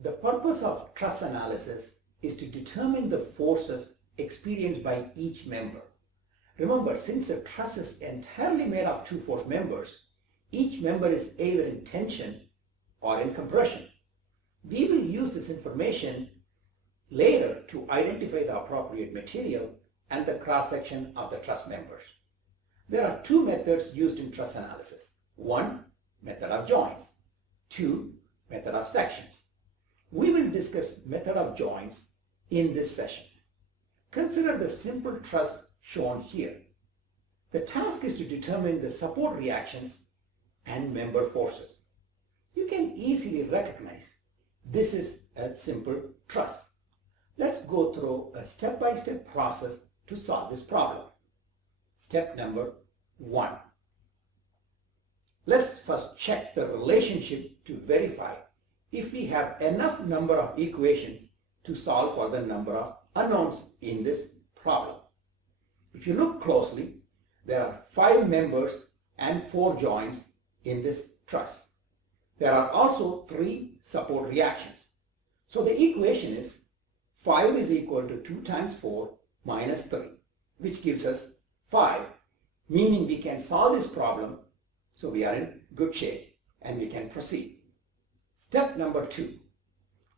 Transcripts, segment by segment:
The purpose of truss analysis is to determine the forces experienced by each member. Remember, since the truss is entirely made of two force members, each member is either in tension or in compression. We will use this information later to identify the appropriate material and the cross-section of the truss members. There are two methods used in truss analysis. One, method of joints. Two, method of sections. We will discuss method of joints in this session. Consider the simple truss shown here. The task is to determine the support reactions and member forces. You can easily recognize this is a simple truss. Let's go through a step-by-step process to solve this problem. Step number 1. Let's first check the relationship to verify if we have enough number of equations to solve for the number of unknowns in this problem. If you look closely, there are 5 members and 4 joints in this truss. There are also 3 support reactions. So the equation is 5 is equal to 2 times 4 minus 3, which gives us 5, meaning we can solve this problem. So we are in good shape and we can proceed. Step number 2.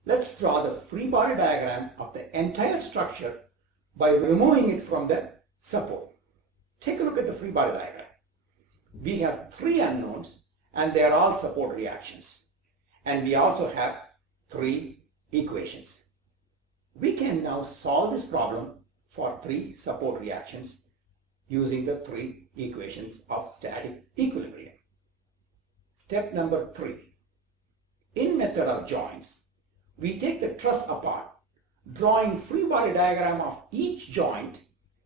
Let's draw the free body diagram of the entire structure by removing it from the support. Take a look at the free body diagram. We have 3 unknowns and they are all support reactions. And we also have 3 equations. We can now solve this problem for 3 support reactions using the 3 equations of static equilibrium. Step number 3. In method of joints, we take the truss apart, drawing free body diagram of each joint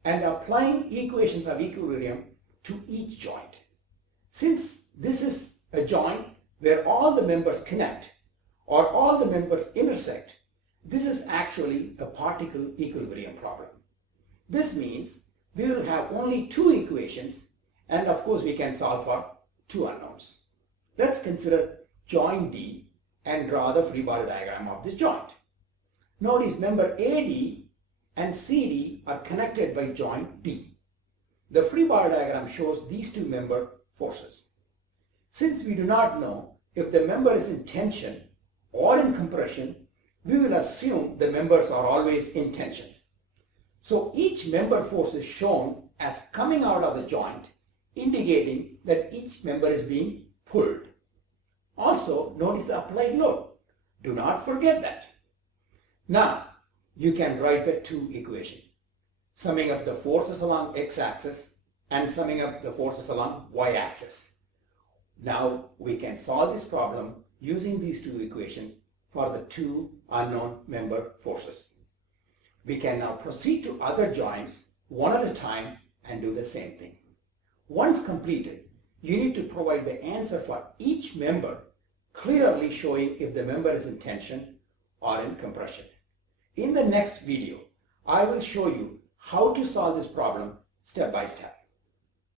and applying equations of equilibrium to each joint. Since this is a joint where all the members connect or all the members intersect, this is actually a particle equilibrium problem. This means we will have only 2 equations and of course we can solve for 2 unknowns. Let's consider joint D and draw the free body diagram of this joint. Notice member AD and CD are connected by joint D. The free body diagram shows these 2 member forces. Since we do not know if the member is in tension or in compression, we will assume the members are always in tension. So each member force is shown as coming out of the joint, indicating that each member is being pulled. Also, notice the applied load. Do not forget that. Now, you can write the 2 equations, summing up the forces along x-axis and summing up the forces along y-axis. Now, we can solve this problem using these 2 equations for the 2 unknown member forces. We can now proceed to other joints one at a time and do the same thing. Once completed, you need to provide the answer for each member, clearly showing if the member is in tension or in compression. In the next video, I will show you how to solve this problem step by step.